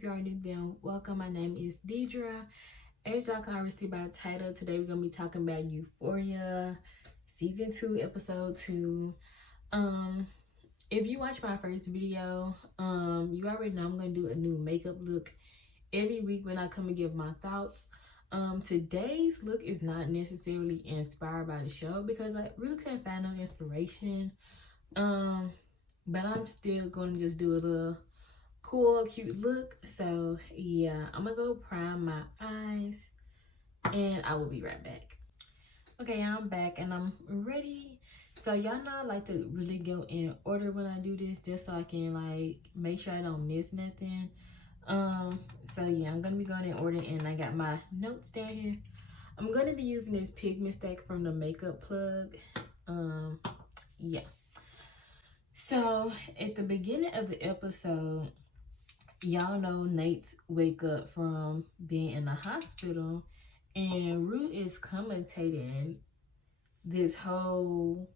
if you already knew them, welcome. My name is Deidre. As y'all can already see by the title, today we're gonna be talking about Euphoria season 2, episode 2. If you watch my first video, you already know I'm gonna do a new makeup look every week when I come and give my thoughts. Today's look is not necessarily inspired by the show because I really couldn't find no inspiration. But I'm still gonna just do a little cool, cute look. So yeah, I'm gonna go prime my eyes and I will be right back. Okay, I'm back and I'm ready. So y'all know I like to really go in order when I do this just so I can like make sure I don't miss nothing. So yeah, I'm gonna be going in order and I got my notes down here. I'm gonna be using this pigment stack from the Makeup Plug. Yeah. So at the beginning of the episode, y'all know Nate's wake up from being in the hospital and Rue is commentating this whole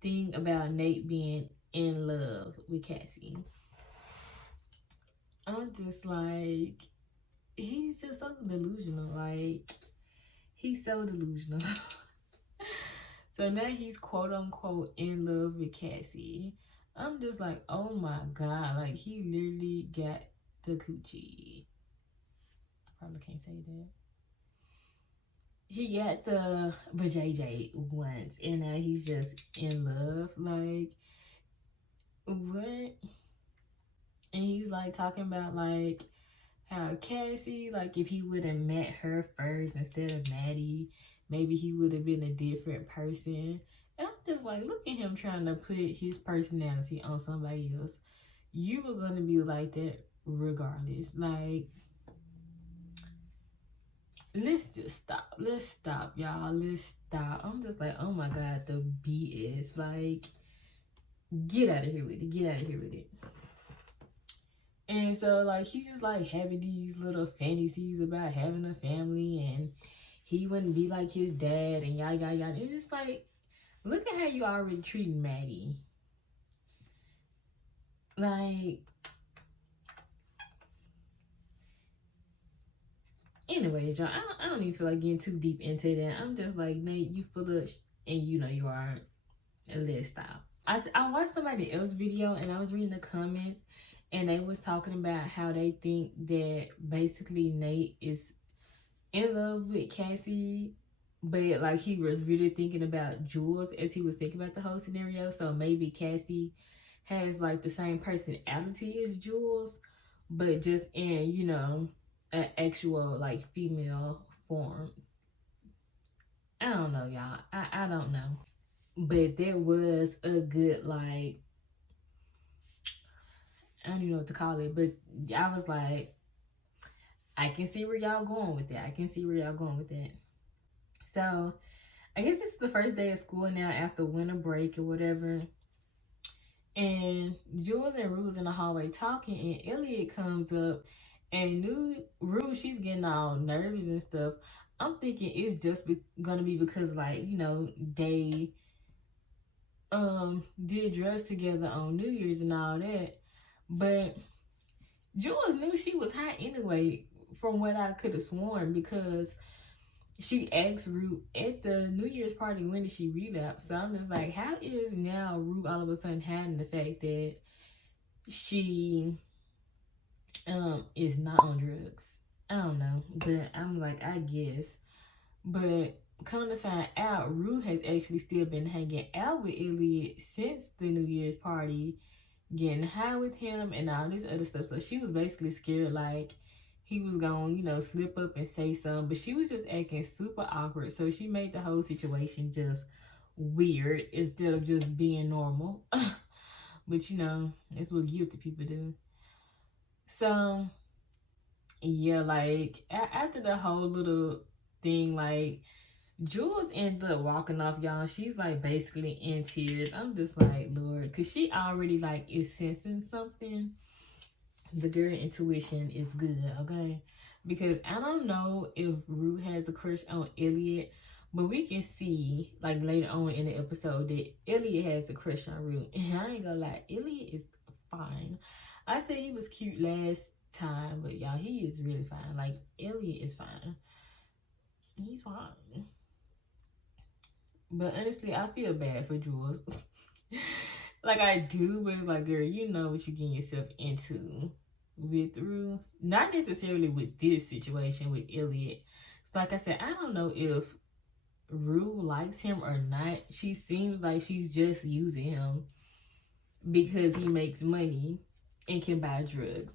thing about Nate being in love with Cassie. I'm just like, he's just so delusional. Like, he's so delusional. So now he's quote unquote in love with Cassie. I'm just like, oh my god, like he literally got the coochie. I probably can't say that. He got the JJ once and now he's just in love. Like, what? And he's like talking about like how Cassie, like if he would have met her first instead of Maddie, maybe he would have been a different person. And I'm just like, look at him trying to put his personality on somebody else. You were going to be like that regardless. Like, let's just stop. Let's stop, y'all. Let's stop. I'm just like, oh my god, the BS. Like, get out of here with it. Get out of here with it. And so, like, he just, like, having these little fantasies about having a family and he wouldn't be like his dad and yada, yada, yada. It's just, like, look at how you already treating Maddie. Like, anyways, y'all, I don't even feel like getting too deep into that. I'm just like, Nate, you full of and you know you aren't. Let's stop. I watched somebody else's video and I was reading the comments and they was talking about how they think that basically Nate is in love with Cassie, but like he was really thinking about Jules as he was thinking about the whole scenario. So maybe Cassie has like the same personality as Jules, but just in, you know, an actual like female form. I don't know, y'all. I don't know. But there was a good like, I don't even know what to call it, but I was like, I can see where y'all going with that. I can see where y'all going with that. So, I guess this is the first day of school now after winter break or whatever. And Jules and Rue's in the hallway talking, and Elliot comes up, and Rue, she's getting all nervous and stuff. I'm thinking it's just gonna be because, like, you know, they did drugs together on New Year's and all that. But Jules knew she was hot anyway, from what I could have sworn, because she asked Rue at the New Year's party when did she relapse. So I'm just like, how is now Rue all of a sudden hiding the fact that she is not on drugs? I don't know, but I'm like, I guess. But come to find out, Rue has actually still been hanging out with Elliot since the New Year's party, getting high with him and all this other stuff. So she was basically scared like he was going, you know, slip up and say something, but she was just acting super awkward. So she made the whole situation just weird instead of just being normal. But you know, it's what guilty people do. So yeah, like after the whole little thing, like Jules ended up walking off, y'all. She's like basically in tears. I'm just like, Lord, because she already like is sensing something. The girl intuition is good, okay? Because I don't know if Rue has a crush on Elliot, but we can see like later on in the episode that Elliot has a crush on Rue. And I ain't gonna lie, Elliot is fine. I said he was cute last time. But y'all, he is really fine. Like, Elliot is fine. He's fine. But honestly, I feel bad for Jules. Like, I do, but it's like, girl, you know what you're getting yourself into with Rue. Not necessarily with this situation with Elliot. So like I said, I don't know if Rue likes him or not. She seems like she's just using him because he makes money and can buy drugs.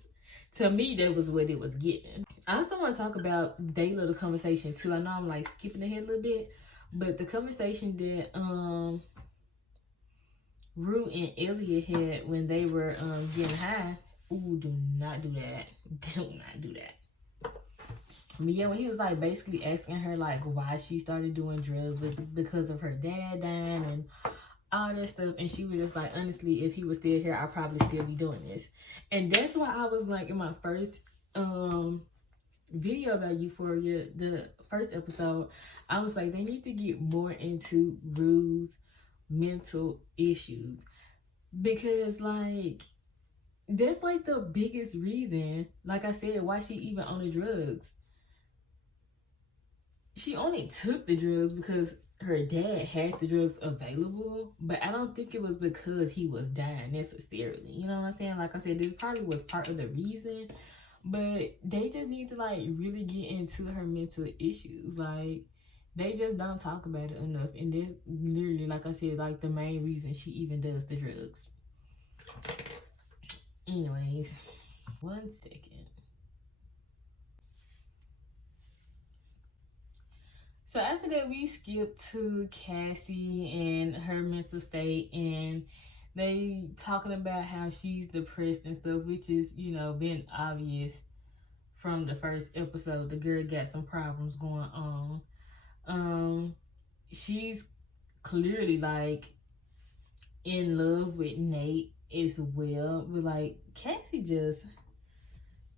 To me, that was what it was getting. I also want to talk about their little conversation too. I know I'm like skipping ahead a little bit, but the conversation that Rue and Elliot had when they were getting high. Ooh, do not do that. Do not do that. But yeah, when he was like basically asking her like why she started doing drugs was because of her dad dying and all that stuff, and she was just like, honestly, if he was still here, I'd probably still be doing this. And that's why I was like, in my first video about Euphoria, the first episode, I was like, they need to get more into Rue's mental issues, because like that's like the biggest reason, like I said, why she even on the drugs. She only took the drugs because her dad had the drugs available, but I don't think it was because he was dying necessarily. You know what I'm saying? Like I said, this probably was part of the reason, but they just need to like really get into her mental issues. Like, they just don't talk about it enough, and this literally, like I said, like the main reason she even does the drugs. Anyways, 1 second. So after that, we skip to Cassie and her mental state, and they talking about how she's depressed and stuff, which is, you know, been obvious from the first episode. The girl got some problems going on. She's clearly like in love with Nate as well, but like Cassie just,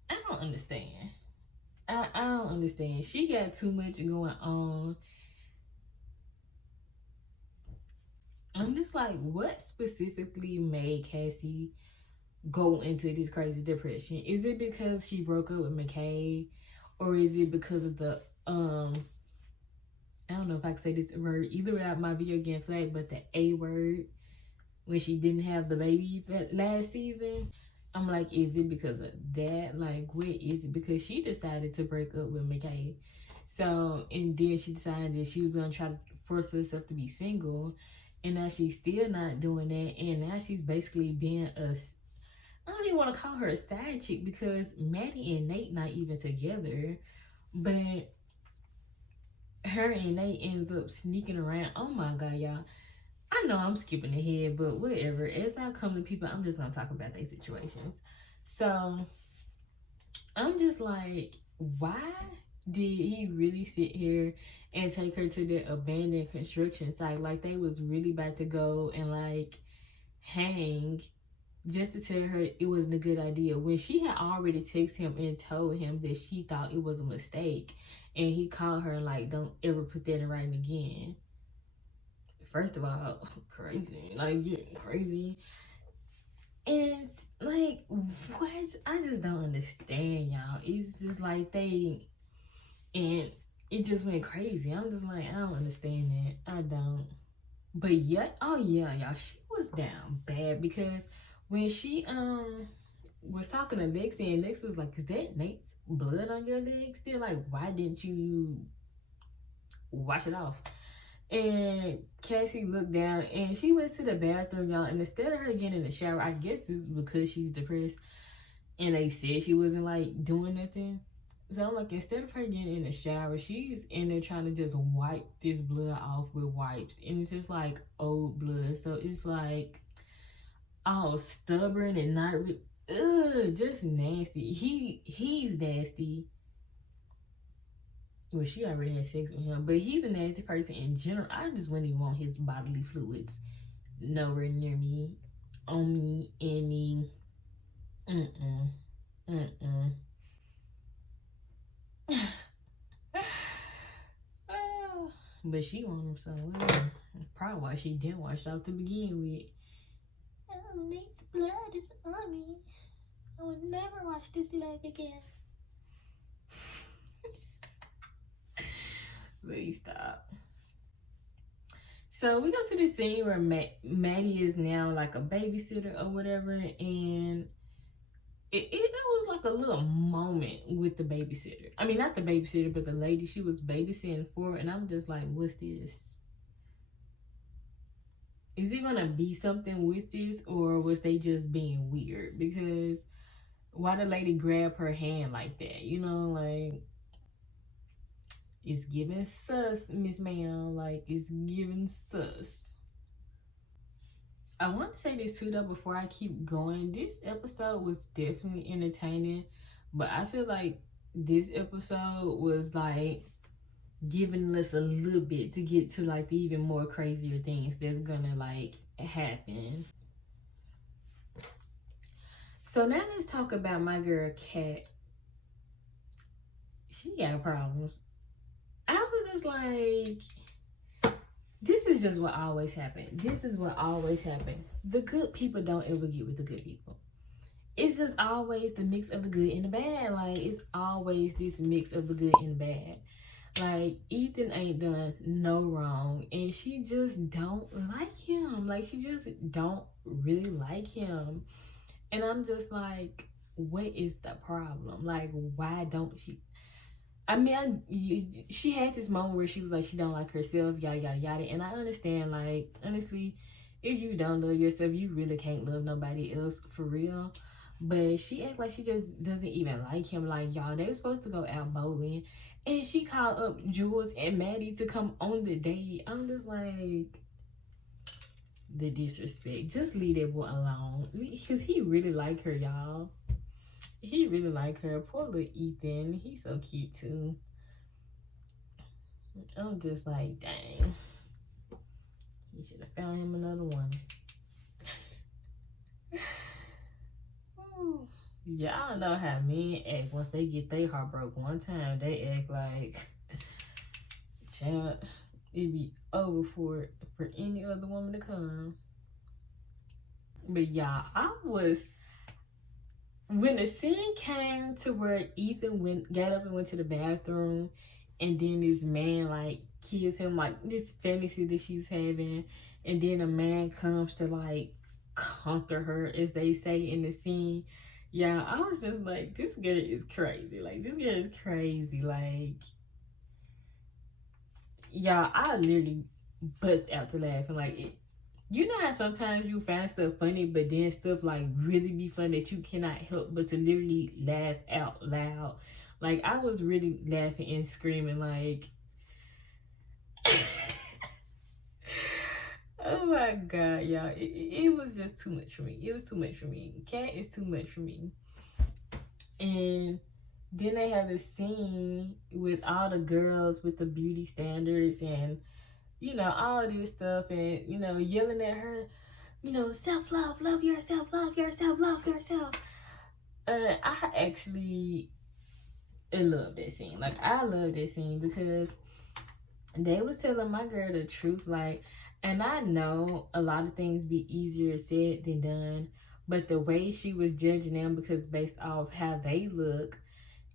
I don't understand. I don't understand. She got too much going on. I'm just like, what specifically made Cassie go into this crazy depression? Is it because she broke up with McKay? Or is it because of the I don't know if I can say this word either without my video getting flagged, but the A word, when she didn't have the baby that last season? I'm like, is it because of that? Like, what is it? Because she decided to break up with McKay. So, and then she decided that she was going to try to force herself to be single. And now she's still not doing that. And now she's basically being I don't even want to call her a side chick, because Maddie and Nate not even together. But her and Nate ends up sneaking around. Oh my God, y'all. I know I'm skipping ahead, but whatever. As I come to people, I'm just going to talk about their situations. So, I'm just like, why did he really sit here and take her to the abandoned construction site? Like, they was really about to go and, like, hang, just to tell her it wasn't a good idea, when she had already texted him and told him that she thought it was a mistake. And he called her like, don't ever put that in writing again. First of all, crazy. Like, you're crazy. And like, what? I just don't understand, y'all. It's just like and it just went crazy. I'm just like, I don't understand that. I don't. But yeah, oh yeah, y'all, she was down bad, because when she was talking to Lexi, and Lex was like, is that Nate's blood on your leg still? Like, why didn't you wash it off? And Cassie looked down and she went to the bathroom, y'all, and instead of her getting in the shower, I guess this is because she's depressed, and they said she wasn't like doing nothing. So I'm like, instead of her getting in the shower, she's in there trying to just wipe this blood off with wipes. And it's just like old blood. So it's like all stubborn and not just nasty. He's nasty. Well, she already had sex with him, but he's a nasty person in general. I just wouldn't even want his bodily fluids nowhere near me, on me, in me. But she want him, so probably why she didn't wash it off to begin with. Oh, Nate's blood is on me. I will never wash this leg again. Please stop. So we go to the scene where Maddie is now like a babysitter or whatever, and it was like a little moment with the babysitter. I mean, not the babysitter, but the lady she was babysitting for, and I'm just like, what's this? Is it gonna be something with this, or was they just being weird? Because why the lady grab her hand like that? You know, like, it's giving sus, Miss Ma'am. Like, it's giving sus. I want to say this too, though, before I keep going. This episode was definitely entertaining, but I feel like this episode was like giving us a little bit to get to like the even more crazier things that's gonna like happen. So now let's talk about my girl Kat. She got problems. I was just like, this is just what always happened. This is what always happened. The good people don't ever get with the good people. It's just always the mix of the good and the bad. Like, it's always this mix of the good and the bad. Like, Ethan ain't done no wrong, and she just don't like him. Like, she just don't really like him. And I'm just like, what is the problem? Like, why don't she? I mean, she had this moment where she was like, she don't like herself, yada, yada, yada. And I understand, like, honestly, if you don't love yourself, you really can't love nobody else for real. But she act like she just doesn't even like him. Like, y'all, they were supposed to go out bowling. And she called up Jules and Maddie to come on the date. I'm just like, the disrespect. Just leave that boy alone. Because he really like her, y'all. He really like her. Poor little Ethan. He's so cute too. I'm just like, dang. He should have found him another one. Y'all know how men act once they get their heart broke one time. They act like, child, it'd be over for any other woman to come. But y'all, when the scene came to where Ethan got up and went to the bathroom, and then this man like kills him, like this fantasy that she's having, and then a man comes to like conquer her, as they say in the scene. Yeah, I was just like, this girl is crazy. Like, this girl is crazy. Like, y'all, I literally bust out to laughing. Like, you know how sometimes you find stuff funny, but then stuff like really be funny that you cannot help but to literally laugh out loud. Like, I was really laughing and screaming, like, oh my God, y'all. It was just too much for me. It was too much for me. Cat is too much for me. And then they have this scene with all the girls with the beauty standards and, you know, all this stuff, and, you know, yelling at her, you know, self-love, love yourself, love yourself, love yourself. I actually love that scene. Like, I love that scene because they was telling my girl the truth. Like, and I know a lot of things be easier said than done, but the way she was judging them because based off how they look,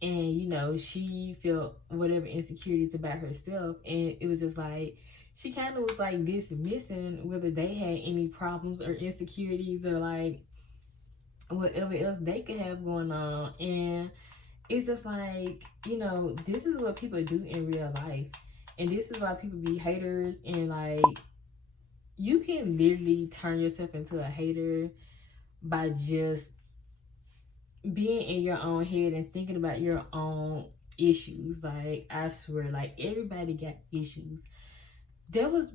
and, you know, she felt whatever insecurities about herself, and it was just like, she kind of was like dismissing whether they had any problems or insecurities or like whatever else they could have going on. And it's just like, you know, this is what people do in real life, and this is why people be haters. And like, you can literally turn yourself into a hater by just being in your own head and thinking about your own issues. Like, I swear, like, everybody got issues. There was,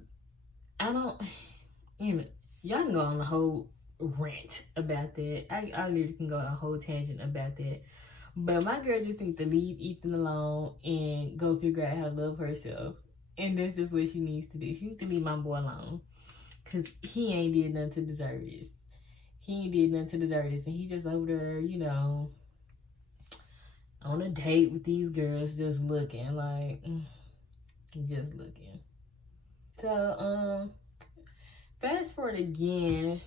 I don't, you know, y'all can go on a whole rant about that. I literally can go on a whole tangent about that. But my girl just needs to leave Ethan alone and go figure out how to love herself. And that's just what she needs to do. She needs to leave my boy alone. Because he ain't did nothing to deserve this. He ain't did nothing to deserve this. And he just over there, you know, on a date with these girls, just looking like, just looking. So, fast forward again.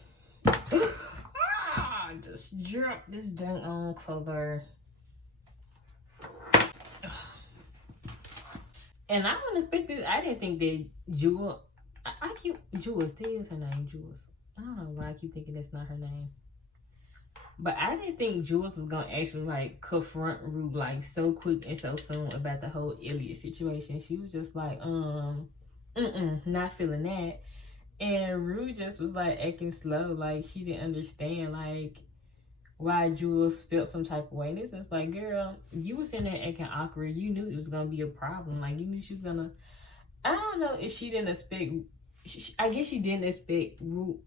I just dropped this dang on color. And I don't expect this. I didn't think that Jewel. I keep Jewel. Still is her name, Jules. I don't know why I keep thinking that's not her name. But I didn't think Jules was gonna actually like confront Rue like so quick and so soon about the whole Elliot situation. She was just like, not feeling that. And Rue just was like acting slow, like she didn't understand like why Jules felt some type of way. And it's just like, girl, you was in there acting awkward. You knew it was gonna be a problem. Like you knew she was gonna. I don't know if she didn't expect. I guess she didn't expect Rue.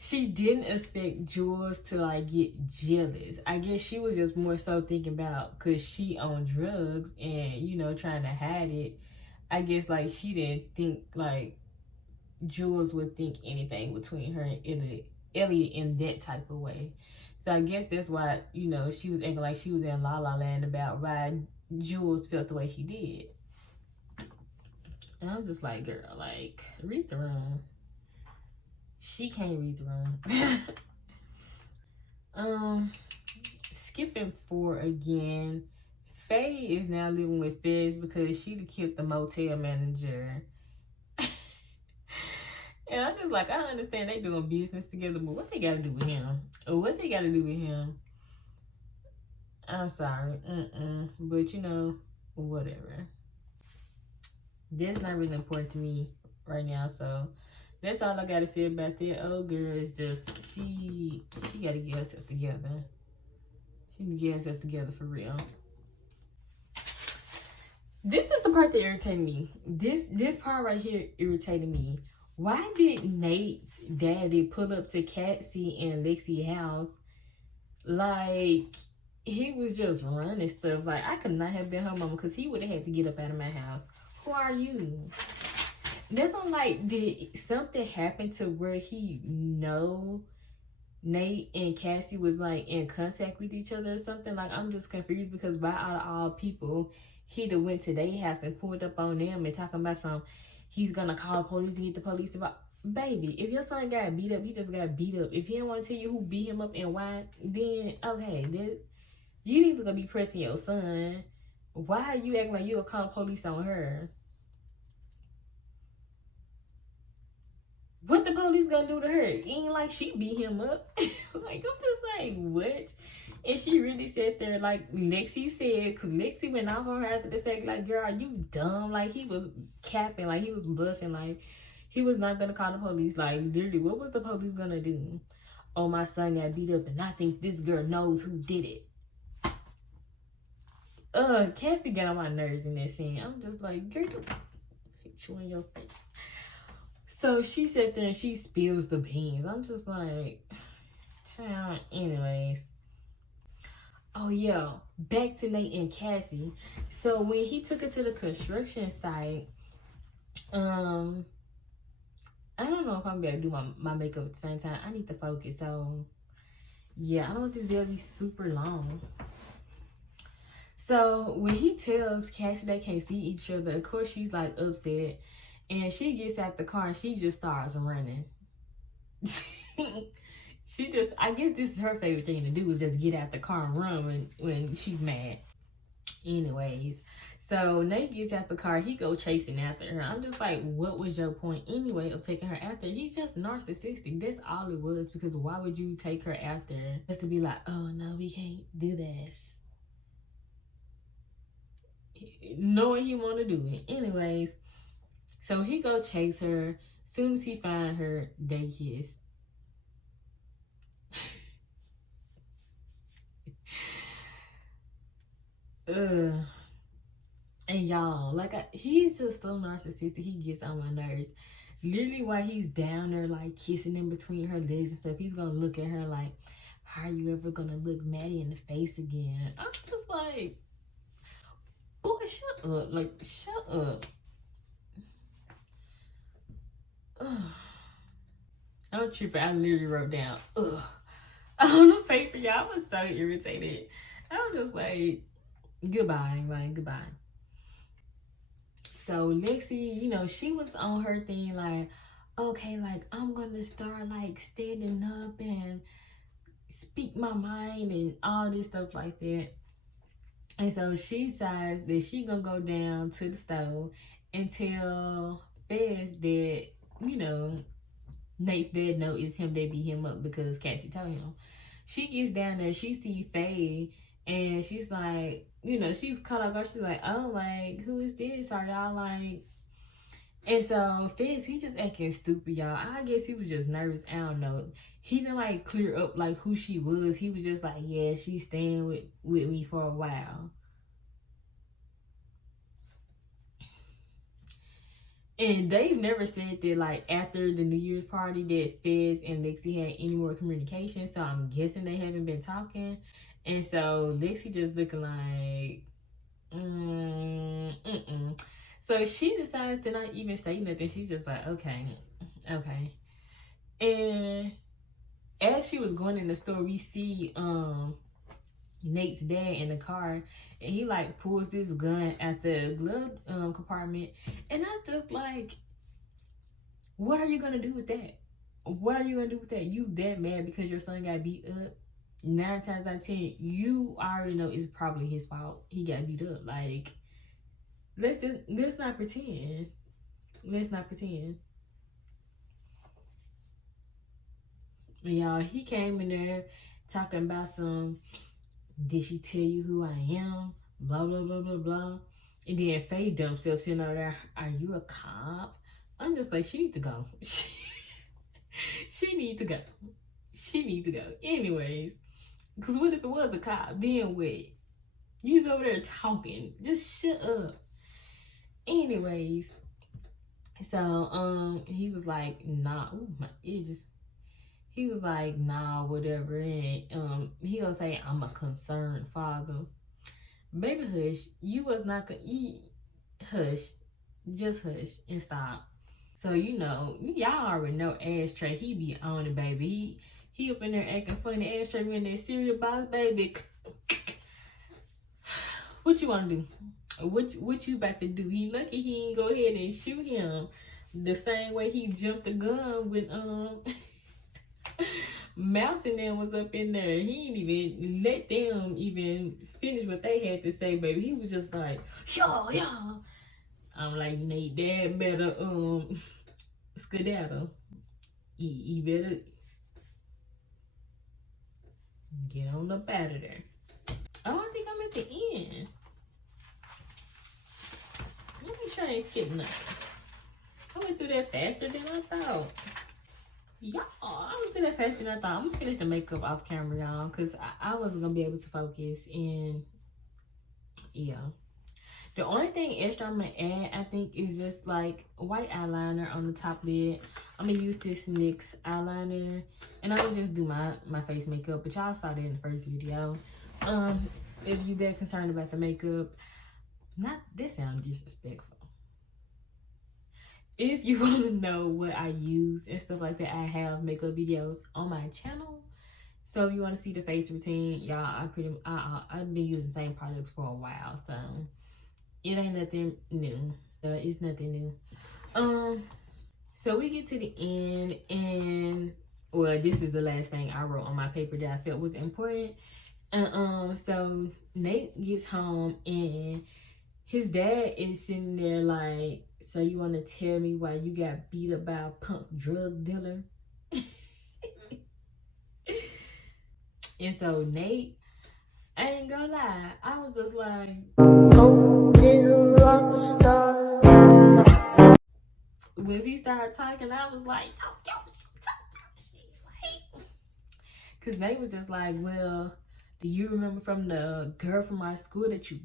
She didn't expect Jules to like get jealous. I guess she was just more so thinking about because she on drugs and trying to hide it. I guess like she didn't think like Jules would think anything between her and Elliot in that type of way. So I guess that's why she was acting like she was in La La Land about why Jules felt the way she did. And I'm just like, girl, like read the room. She can't read the room. Skipping 4 again. Faye is now living with Fez because she killed the motel manager. And I'm just like, I understand they doing business together, but what they got to do with him? What they got to do with him? I'm sorry. But whatever. That's not really important to me right now, so that's all I gotta say about that. Old girl is just she gotta get herself together. She can get herself together for real. This is the part that irritated me. This part right here irritated me. Why did Nate's daddy pull up to Cassie and Lexi's house like he was just running stuff? Like I could not have been her mama because he would have had to get up out of my house. Who are you? That's on like, did something happen to where he know Nate and Cassie was like in contact with each other or something? Like I'm just confused because why out of all people he'd have went to their house and pulled up on them and talking about he's gonna call police and get the police about. Baby, if your son got beat up, he just got beat up. If he don't want to tell you who beat him up and why, then okay, then you need to go be pressing your son. Why are you acting like you'll call police on her? What the police gonna do to her? It ain't like she beat him up. Like, I'm just like, what? And she really sat there like Lexi said, because Lexi went off on her after the fact, like, girl, are you dumb? Like, he was capping, like, he was bluffing, like, he was not gonna call the police. Like, literally, what was the police gonna do? Oh, my son got beat up, and I think this girl knows who did it. Cassie got on my nerves in that scene. I'm just like, girl, hit you in your face. So she sat there and she spills the beans. I'm just like, child. Anyways. Oh, yeah. Back to Nate and Cassie. So when he took her to the construction site, I don't know if I'm going to do my makeup at the same time. I need to focus. So, yeah, I don't want this video to be super long. So when he tells Cassie they can't see each other, of course she's like upset. And she gets out the car and she just starts running. She just, I guess this is her favorite thing to do is just get out the car and run when she's mad. Anyways, so Nate gets out the car. He go chasing after her. I'm just like, what was your point anyway of taking her after? He's just narcissistic. That's all it was. Because why would you take her after just to be like, oh, no, we can't do this. Knowing he want to do it. Anyways. So he go chase her. Soon as he find her, they kiss. And y'all, like he's just so narcissistic. He gets on my nerves. Literally, while he's down there, like kissing in between her legs and stuff, he's gonna look at her like, "How are you ever gonna look Maddie in the face again?" I'm just like, boy, shut up! Like, shut up. I'm tripping. I literally wrote down ugh on the paper. Y'all, I was so irritated. I was just like, goodbye, like goodbye. So Lexi, she was on her thing like, okay, like I'm gonna start like standing up and speak my mind and all this stuff like that. And so she decides that she gonna go down to the stove and tell Fez that, you know, Nate's dad know it's him that beat him up because Cassie told him. She gets down there, she see Faye, and she's like, you know, she's caught off guard. She's like, oh, like, who is this? Are y'all like? And so Fez, he just acting stupid, y'all. I guess he was just nervous. I don't know. He didn't like clear up like who she was. He was just like, yeah, she's staying with me for a while. And they've never said that, like, after the New Year's party that Fez and Lexi had any more communication. So I'm guessing they haven't been talking. And so Lexi just looking like, So she decides to not even say nothing. She's just like, okay. And as she was going in the store, we see Nate's dad in the car, and he like pulls this gun at the glove compartment, and I'm just like, what are you gonna do with that? What are you gonna do with that? You that mad because your son got beat up? 9 times out of 10, you already know it's probably his fault. He got beat up. Like, let's not pretend. Let's not pretend. Y'all, he came in there talking about some, did she tell you who I am? Blah, blah, blah, blah, blah. And then Faye dumps herself sitting over there, are you a cop? I'm just like, she need to go. She need to go. She need to go. Anyways, because what if it was a cop? Then what? You was over there talking. Just shut up. Anyways, so he was like, nah. Ooh, my ear just... He was like, nah, whatever. And he gonna say, I'm a concerned father. Baby, hush. You was not gonna eat. Hush. Just hush and stop. So, you know, y'all already know Ashtray. He be on it, baby. He up in there acting funny. Ashtray in that cereal box, baby. What you want to do? What you about to do? He lucky he ain't go ahead and shoot him the same way he jumped the gun when Mouse and them was up in there. He didn't even let them even finish what they had to say, baby. He was just like, yo. I'm like, Nate, Dad better skedaddle. He better get on up out of there. Oh, I think I'm at the end. Let me try and skip nothing. I went through that faster than I thought. Y'all, I went through that faster than I thought. I'm gonna finish the makeup off camera, y'all, because I wasn't gonna be able to focus. And yeah, the only thing extra I'm gonna add, I think, is just like white eyeliner on the top lid. I'm gonna use this NYX eyeliner, and I'm gonna just do my face makeup. But y'all saw that in the first video. If you that concerned about the makeup, not this sound disrespectful. If you want to know what I use and stuff like that, I have makeup videos on my channel. So if you want to see the face routine, y'all, I've been using the same products for a while, so it ain't nothing new. It's nothing new. So we get to the end, and well, this is the last thing I wrote on my paper that I felt was important. So Nate gets home, and his dad is sitting there like, so you want to tell me why you got beat up by a punk drug dealer? And so Nate, I ain't gonna lie, I was just like, oh, little rock star. When he started talking, I was like, talk your shit. Because Nate was just like, well, do you remember from the girl from our school that you,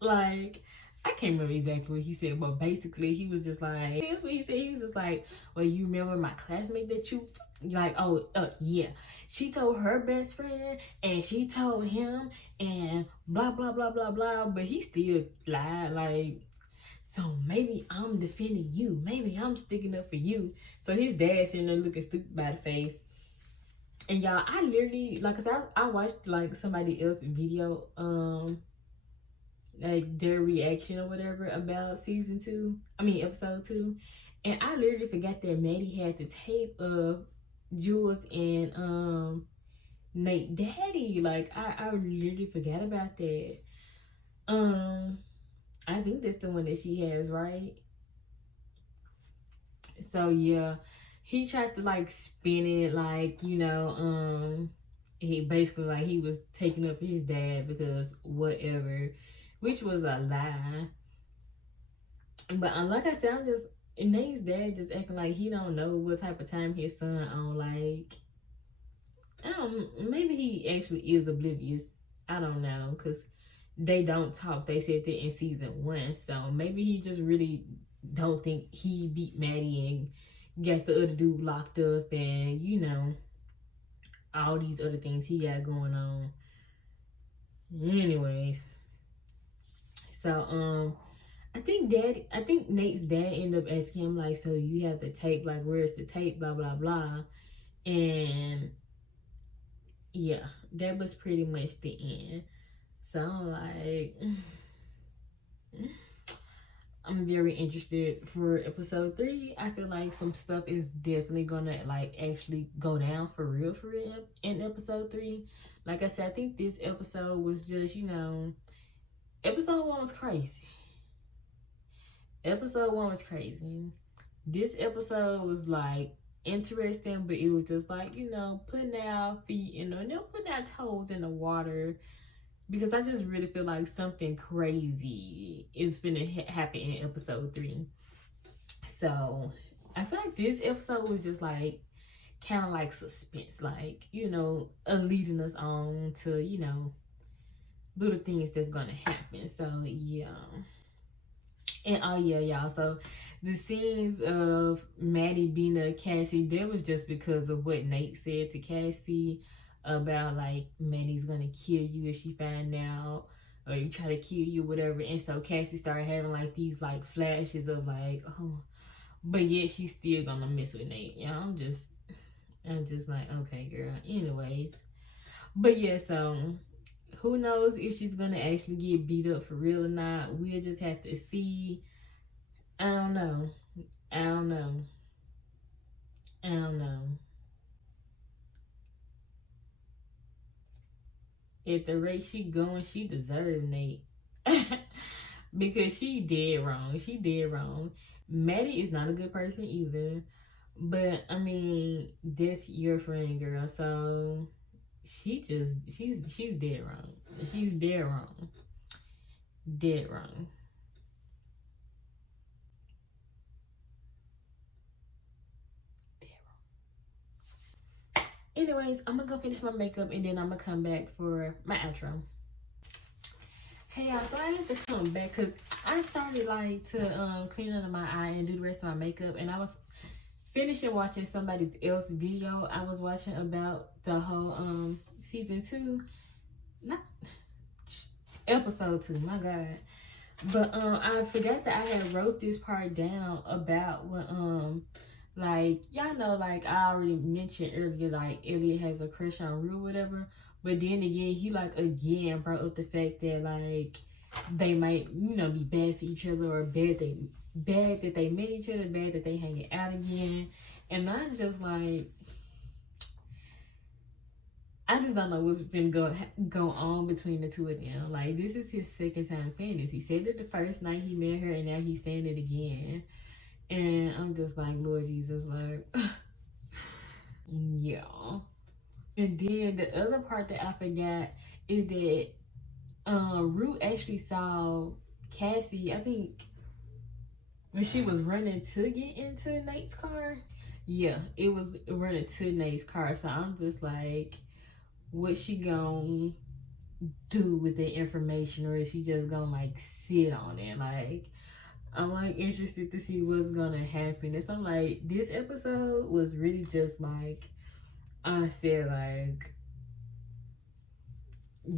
like, I can't remember exactly what he said, but basically he was just like, that's what he said. He was just like, well, you remember my classmate that you, like, oh, yeah. She told her best friend, and she told him, and blah, blah, blah, blah, blah. But he still lied, like, so maybe I'm defending you. Maybe I'm sticking up for you. So his dad sitting there looking stupid by the face. And y'all, I literally, like, cause I watched like somebody else's video like their reaction or whatever about season 2. I mean episode 2. And I literally forgot that Maddie had the tape of Jules and Nate Daddy. Like I literally forgot about that. I think that's the one that she has, right? So yeah, he tried to like spin it like, he basically like he was taking up his dad because whatever, which was a lie. But like I said, I'm just Nate's dad just acting like he don't know what type of time his son on. Like, I don't. Maybe he actually is oblivious. I don't know, cause they don't talk. They said that in season 1, so maybe he just really don't think he beat Maddie and got the other dude locked up, and all these other things he got going on. Anyways, so I think Nate's dad ended up asking him like, so you have the tape, like where's the tape, blah blah blah. And yeah, that was pretty much the end. So I'm like, I'm very interested for episode 3. I feel like some stuff is definitely gonna like actually go down for real in episode 3. Like I said, I think this episode was just, episode 1 was crazy. Episode 1 was crazy. This episode was like interesting, but it was just like, putting our feet in putting our toes in the water, because I just really feel like something crazy is gonna happen in episode 3. So I feel like this episode was just like kind of like suspense, like, leading us on to, little things that's gonna happen. So yeah. And oh yeah, y'all, so the scenes of Maddie beating up Cassie, that was just because of what Nate said to Cassie about like Maddie's gonna kill you if she find out, or you try to kill you, whatever. And so Cassie started having like these like flashes of like, oh, but yet she's still gonna mess with Nate. I'm just like, okay, girl. Anyways, but yeah, so who knows if she's gonna actually get beat up for real or not? We'll just have to see. I don't know. At the rate she going, she deserved Nate. Because she did wrong. She did wrong. Maddie is not a good person either. But I mean, that's your friend, girl. So she's dead wrong. She's dead wrong. Dead wrong. Anyways, I'm gonna go finish my makeup and then I'm gonna come back for my outro. Hey y'all, so I had to come back because I started like to clean under my eye and do the rest of my makeup, and I was finishing watching somebody else video I was watching about the whole season 2, not episode 2, my god. But I forgot that I had wrote this part down about what like, y'all know, like I already mentioned earlier, like Elliot has a crush on Rue, whatever. But then again, he like again brought up the fact that like they might, be bad for each other, or bad that they met each other, bad that they hanging out again. And I'm just like, I just don't know what's been go on between the two of them. Like, this is his second time saying this. He said it the first night he met her, and now he's saying it again. And I'm just like, Lord Jesus, like, yeah. And then the other part that I forgot is that Rue actually saw Cassie, I think, when she was running to get into Nate's car. Yeah, it was running to Nate's car. So I'm just like, what she gonna do with the information, or is she just gonna like sit on it? Like, I'm like interested to see what's gonna happen. And so I'm like, this episode was really just like, I said, like,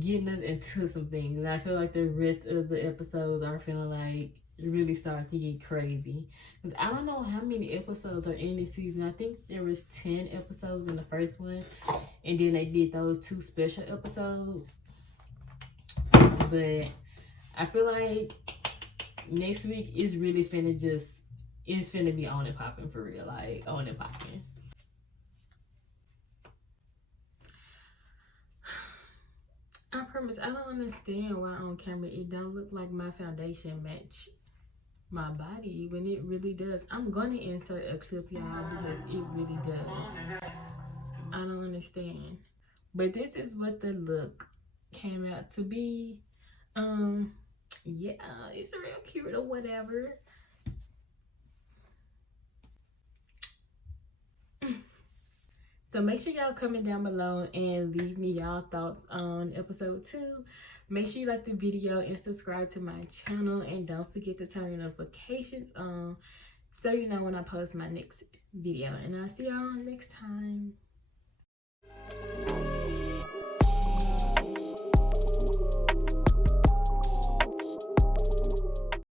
getting us into some things. And I feel like the rest of the episodes are feeling like really start to get crazy. Because I don't know how many episodes are in this season. I think there was 10 episodes in the first one. And then they did those 2 special episodes. But I feel like next week is really finna be on and popping for real, like on and popping. I promise, I don't understand why on camera it don't look like my foundation match my body when it really does. I'm gonna insert a clip, y'all, because it really does. I don't understand. But this is what the look came out to be. Yeah, it's real cute or whatever. So make sure y'all comment down below and leave me y'all thoughts on episode 2. Make sure you like the video and subscribe to my channel, and don't forget to turn your notifications on so you know when I post my next video. And I'll see y'all next time.